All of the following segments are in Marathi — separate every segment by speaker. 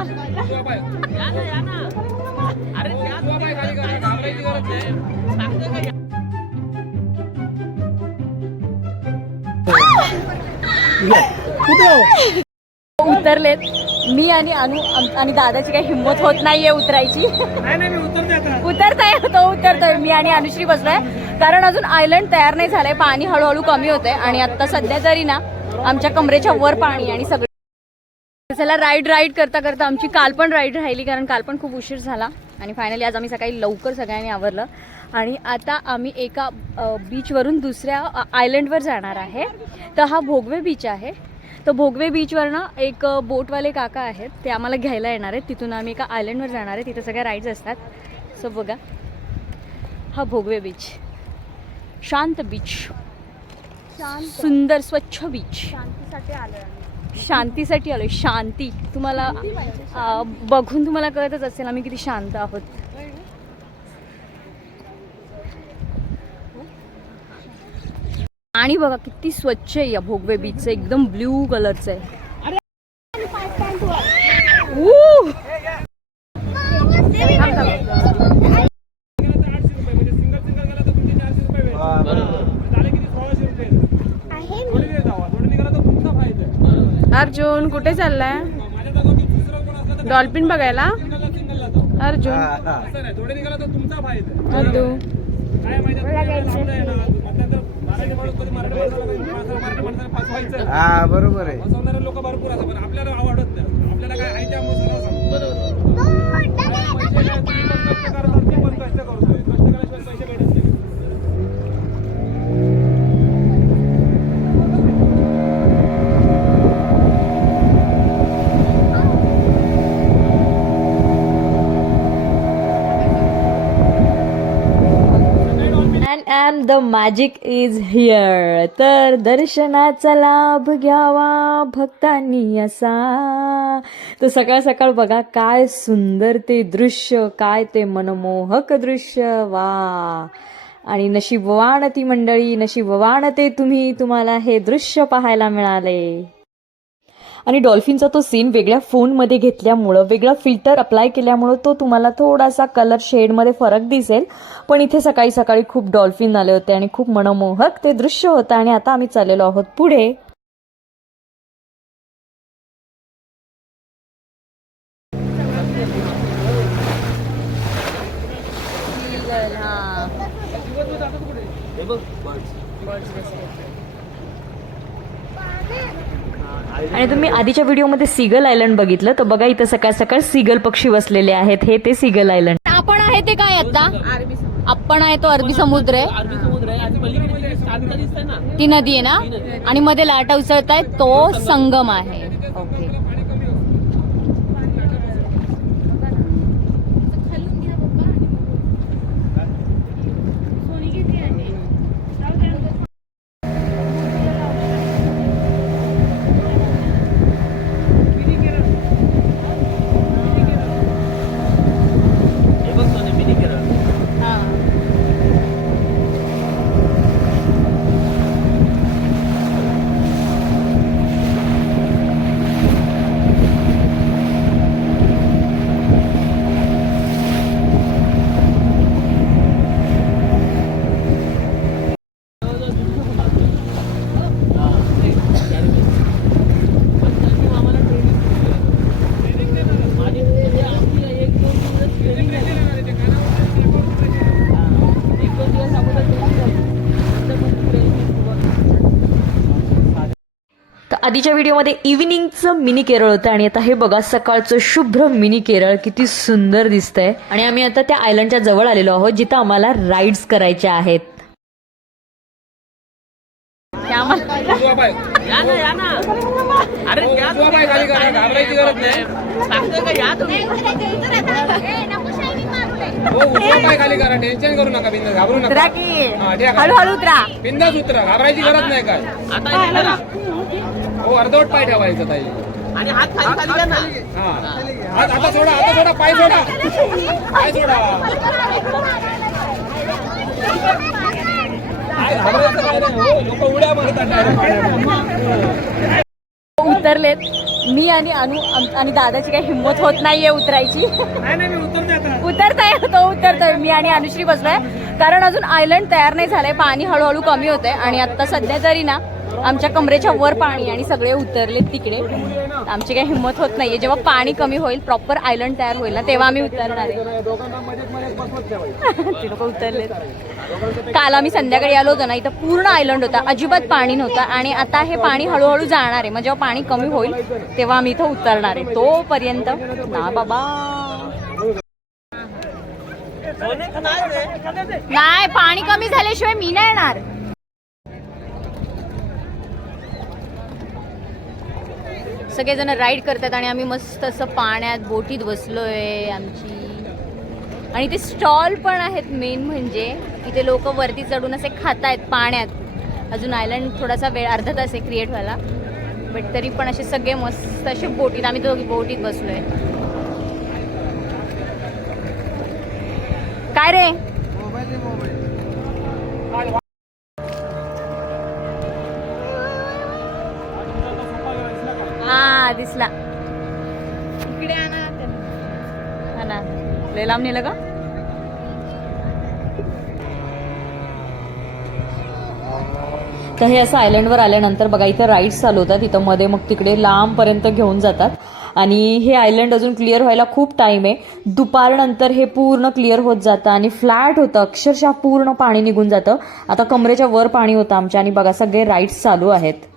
Speaker 1: उतरलेत. मी आणि अनु आणि दादाची काही हिंमत होत नाहीये उतरायची. उतरताय तो उतरतोय. मी आणि अनुश्री बसलोय. कारण अजून आयलंड तयार नाही झालंय. पाणी हळूहळू कमी होतंय. आणि आता सध्या तरी ना आमच्या कमरेच्या वर पाणी आणि सगळं चला राईड राईड करता करता आमची काल पण राईड राहिली कारण काल पण खूप उशीर झाला. आणि फायनली आज आम्ही सकाळी लवकर सगळ्यांनी आवरलं. आणि आता आम्ही एका बीचवरून दुसऱ्या आयलंडवर जाणार आहे. तर हा भोगवे बीच आहे. तर भोगवे बीचवरनं एक बोटवाले काका आहेत. ते आम्हाला घ्यायला येणार आहेत. तिथून आम्ही एका आयलंडवर जाणार आहे. तिथे सगळ्या राईड्स असतात. सो बघा. हा भोगवे बीच शांत बीच सुंदर स्वच्छ बीच
Speaker 2: शांतीसाठी आलोय
Speaker 1: शांतीसाठी आलोय. शांती. तुम्हाला बघून तुम्हाला कळतच असेल आम्ही किती शांत आहोत. आणि बघा किती स्वच्छ आहे या भोगवे बीचचं एकदम ब्ल्यू कलरचं आहे. ऊ!
Speaker 2: अर्जुन कुठे चाललाय? डॉल्फिन बघायला? अर्जुन.
Speaker 3: थोडे निघाला तर तुमचा फायदा
Speaker 2: अर्जू
Speaker 3: काय माहिती मराठी माणसाला फसवायचं
Speaker 4: हा बरोबर आहे.
Speaker 3: लोक भरपूर असतात पण आपल्याला आवडत नाही. आपल्याला काय आहे त्या मग सरळ सांगतो. पैसे काय तुम्ही पण कष्ट करतात मी पण कष्ट करतोय कष्ट केल्याशिवाय पैसे भेटत नाही
Speaker 1: and the magic is here तर दर्शनाचा लाभ घ्यावा भक्तांनी असा. तर सकाळ सकाळ बघा काय सुंदर ते दृश्य काय ते मनमोहक दृश्य वा. आणि नशीबवान ती मंडळी नशीबवान ते तुम्ही तुम्हाला हे दृश्य पाहायला मिळाले. आणि डॉल्फिनचा तो सीन वेगळ्या फोनमध्ये घेतल्यामुळं वेगळा फिल्टर अप्लाय केल्यामुळं तो तुम्हाला थोडासा कलर शेडमध्ये फरक दिसेल. पण इथे सकाळी सकाळी खूप डॉल्फिन आले होते आणि खूप मनमोहक ते दृश्य होतं आणि आता आम्ही चाललेलो आहोत पुढे. आणि तुम्ही आधीच्या व्हिडिओमध्ये सिगल आयलंड बघितलं तर बघा इथं सकाळ सकाळ सिगल पक्षी बसलेले आहेत. हे ते सिगल आयलंड. आपण आहे ते काय आता? आपण आहे तो अरबी समुद्र आहे.
Speaker 5: अरबी समुद्र आहे. आणि पलीकडे शांत दिसतंय ना.
Speaker 1: ती नदी आहे ना? आणि मध्ये लाटा उसळत आहेत तो संगम आहे ओके
Speaker 5: हे बघ सोने मिनी केरळ माझी म्हणजे आमची एक दोन दिवस ट्रेनिंग झाली एक दोन दिवस अगोदर training झाली. नंतर मग training सुरुवात.
Speaker 1: तर आधीच्या व्हिडिओमध्ये इव्हिनिंगचं मिनी केरळ होतं आणि आता हे बघा सकाळचं शुभ्र मिनी केरळ किती सुंदर दिसतंय. आणि आम्ही आता त्या आयलंडच्या जवळ आलेलो आहोत जिथं आम्हाला राईड्स करायच्या आहेत.
Speaker 3: हो टेन्शन करू नका बिंदास घाबरू नका. हा.
Speaker 1: हळूहळू उतरा.
Speaker 3: बिंदास उतरा घाबरायची गरज नाही काय.
Speaker 5: आता हे.
Speaker 3: हो अर्धवट पाय ठेवायचा ताई.
Speaker 5: आणि हात खाली खाली घ्या ना.
Speaker 3: हा. आता आता सोडा आता सोडा पाय सोडा. पाय सोडा. हो. लोक उड्या मारतात direct. पाण्यामध्ये.
Speaker 1: उतरलेत. मी आणि अनु आम- आणि दादाची काही हिंमत होत नाहीये उतरायची.
Speaker 6: नाही नाही मी उतरते आता.
Speaker 1: उतरताय तो उतरतोय. मी आणि अनुश्री बसलोय. कारण अजून आयलंड तयार नाही झालंय. पाणी हळूहळू कमी होतंय. आणि आता सध्या तरी ना आमच्या कमरेच्या वर पाणी आणि सगळे उतरले तिकडे. आमची काही हिंमत होत नाहीये. जेव्हा पाणी कमी होईल प्रॉपर आयलंड तयार होईल ना तेव्हा आम्ही उतरणार आहे. लोक उतरले काल आम्ही संध्याकाळी आलो होतो ना इथं पूर्ण आयलंड होता. अजिबात पाणी नव्हतं आणि आता हे पाणी हळूहळू जाणार आहे. मग जेव्हा पाणी कमी होईल तेव्हा आम्ही इथं उतरणार आहे. तोपर्यंत ना बाबा. नाही पाणी कमी झाल्याशिवाय मी नाही येणार. सगळेजण राईड करतात आणि आम्ही मस्त असं पाण्यात बोटीत बसलो आहे आमची. आणि ते स्टॉल पण आहेत मेन म्हणजे. इथे लोक वरती चढून असे खात आहेत पाण्यात. अजून आयलंड थोडासा वेळ अर्धा तास आहे क्रिएट व्हायला. बट तरी पण असे सगळे मस्त असे बोटीत आम्ही दोघी बोटीत बसलो आहे काय रे? हा दिसला.
Speaker 7: इकडे आणा
Speaker 1: हा ना लय लांब नेलं का तर हे असं आयलंडवर आल्यानंतर बघा इथं राईड्स चालू होतात. इथं मध्ये मग तिकडे लांबपर्यंत घेऊन जातात. आणि हे आयलंड अजून क्लिअर व्हायला खूप टाइम आहे. दुपारनंतर हे पूर्ण क्लिअर होत जातं आणि फ्लॅट होतं. अक्षरशः पूर्ण पाणी निघून जातं. आता कमरेच्या वर पाणी होतं आमच्या. आणि बघा सगळे राईड्स चालू आहेत.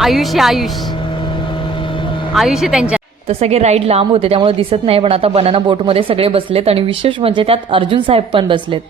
Speaker 1: आयुष आहे आयुष आयुष आहे त्यांच्या. तर सगळे राईड लांब होते त्यामुळे दिसत नाही पण आता बनाना बोटमध्ये सगळे बसलेत आणि विशेष म्हणजे त्यात अर्जुन साहेब पण बसलेत.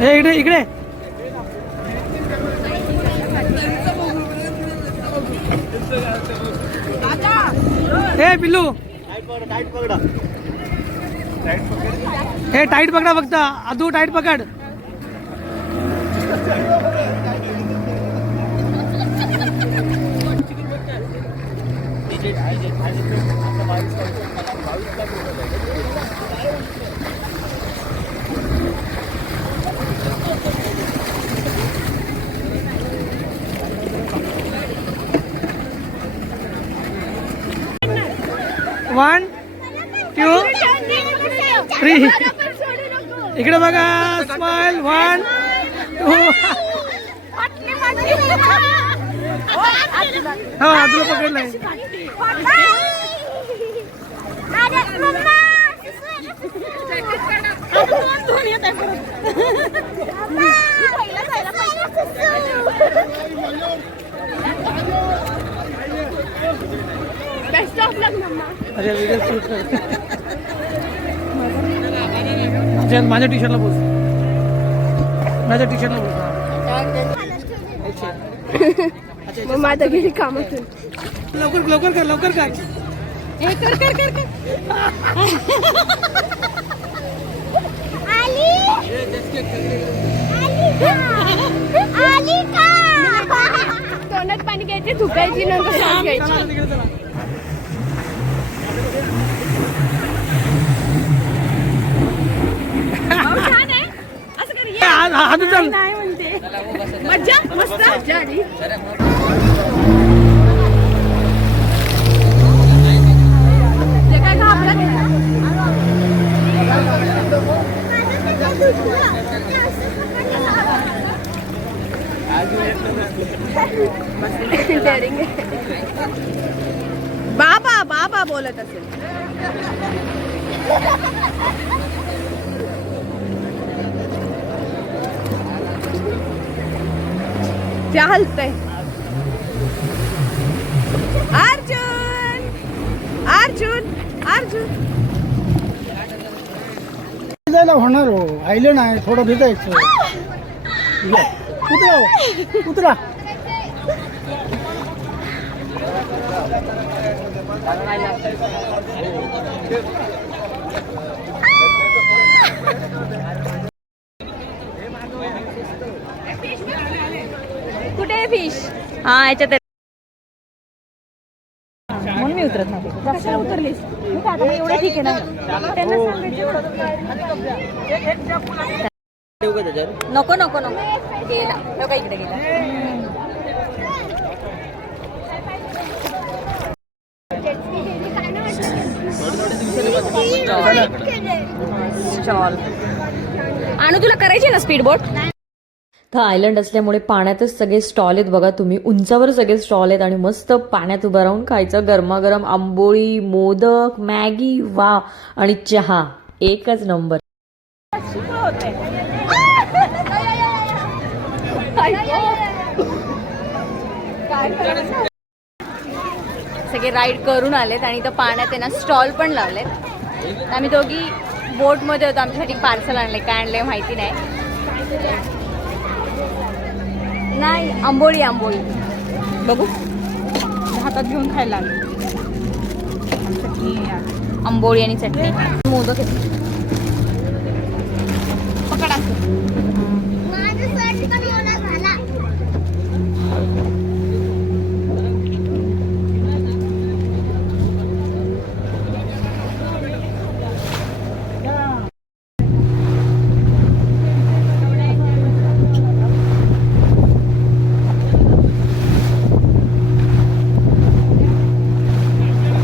Speaker 6: हे इकडे इकडे. हे पिल्लू. हे टाईट पकडा फक्त. आदू टाईट पकड. वन टू थ्री इकडे बघा स्माइल वन टू हो आदूला पकडलाय अरे व्हिडिओ शूट कर. माझ्या माझ्या टी शर्टला बोल. माझ्या टी शर्टला बोल.
Speaker 7: मग माझं गेली कामातून
Speaker 6: लवकर लवकर कर लवकर कर.
Speaker 7: तोंडात पाणी घ्यायचे थुकायची नंतर घ्यायची
Speaker 6: चला, तिकडे चला.
Speaker 7: छान आहे असं कर
Speaker 6: ए, हा- हा- हात उचल
Speaker 7: नाही म्हणते मज्जा मस्त मज्जा आली ते काय घाबरत Daring आहे. बाबा बाबा बोलत असेल चालतंय अर्जुन!
Speaker 1: अर्जुन! अर्जुन!
Speaker 6: भिजायला होणार हो. आयलं नाही. थोडं भिजायचं. ये. उतरा हो. उतरा
Speaker 1: कुठे आहे फिश
Speaker 3: हा याच्यात म्हणून मी उतरत नव्हते.
Speaker 1: उतरलीस? मी काय आता एवढं ठीक आहे ना? त्यांना सांगायचं
Speaker 3: नको नको नको. गेला नको इकडे गेला. चॉल.
Speaker 1: आणू तुला करायची ना स्पीड बोट
Speaker 3: तर आयलंड असल्यामुळे पाण्यातच सगळे स्टॉल आहेत. बघा तुम्ही उंचावर सगळे स्टॉल आहेत आणि मस्त पाण्यात उभं राहून खायचं. गरमागरम आंबोळी मोदक मॅगी वा आणि चहा. एकच नंबर
Speaker 1: सगळे राईड करून आलेत आणि इथं पाण्यात त्यांना स्टॉल पण लावलेत. आम्ही दोघी बोटमध्ये होतो. आमच्यासाठी पार्सल आणले. काय आणले माहिती नाही. नाही आंबोळी आंबोळी. बघू. हातात घेऊन खायला लागले आंबोळी आणि चटणी. मोदक. पकडा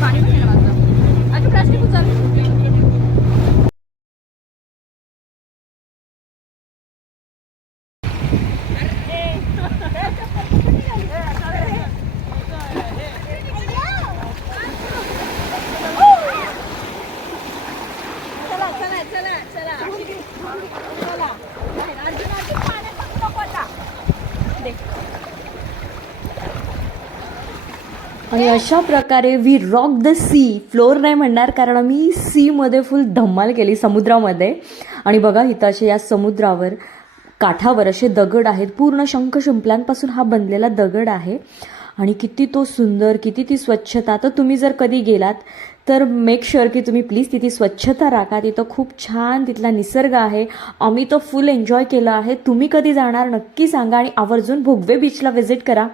Speaker 1: पाणी पण आहे ना बाजूला. अजून प्लास्टिक उचल चला चला चला चला चला अर्जुन अर्जुन पाण्यात बसू नको आता.
Speaker 3: आणि अशा प्रकारे we rock the sea floor नाही म्हणणार कारण आम्ही सीमध्ये फुल धम्माल केली समुद्रामध्ये. आणि बघा इथं असे या समुद्रावर काठावर असे दगड आहेत. पूर्ण शंख शिंपल्यांपासून हा बनलेला दगड आहे. आणि किती तो सुंदर किती ती स्वच्छता. तर तुम्ही जर कधी गेलात तर मेक शुअर की तुम्ही प्लीज तिथे स्वच्छता राखा. तिथं खूप छान तिथला निसर्ग आहे. आम्ही तो फुल एन्जॉय केला आहे. तुम्ही कधी जाणार नक्की सांगा. आणि आवर्जून भोगवे बीचला व्हिजिट करा.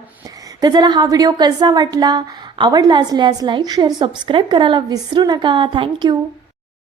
Speaker 3: तर चला हा व्हिडिओ कसा वाटला? आवडला असल्यास लाईक शेअर सबस्क्राईब करायला विसरू नका. थँक्यू